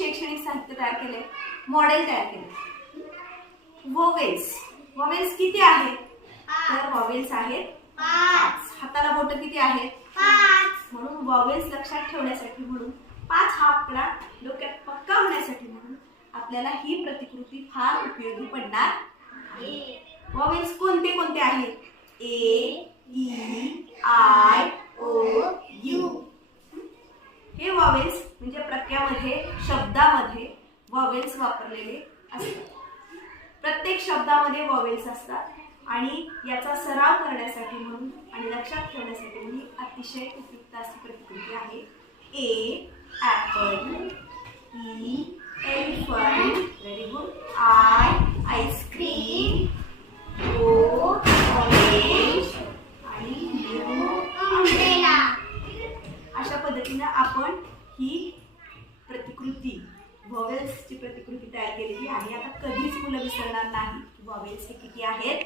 शैक्षणिक साहित्य तयार केले, मॉडेल तयार केले. वॉवेल्स, वॉवेल्स किती आहेत? तर वॉवेल्स आहेत 5. हाताला बोट किती आहेत? 5. म्हणून वॉवेल्स लक्षात ठेवण्यासाठी, म्हणून 5 हा आकडा डोक्यात पक्का होण्यासाठी म्हणून आपल्याला ही प्रतिकृती फार उपयोगी पडणार आहे. वॉवेल्स कोणते कोणते आहेत? ए, ई, आय, ओ, यू. हे वॉवेल्स म्हणजे प्रत्यामध्ये, शब्दामध्ये वॉवेल्स वापरलेले असतात. प्रत्येक शब्दामध्ये वॉवेल्स असतात आणि याचा सराव करण्यासाठी म्हणून आणि लक्षात ठेवण्यासाठी ही अतिशय उपयुक्त अशी प्रतिकृती आहे. A apple, E elephant, very good, I ice cream, O orange आणि यू अम्ब्रेला. अशा पद्धतीने आपण ही प्रतिकृती, वॉवेल्सची प्रतिकृती तयार केलेली आहे. आता कधीच मुलं विसरणार नाही की वॉवेल्स हे किती आहेत.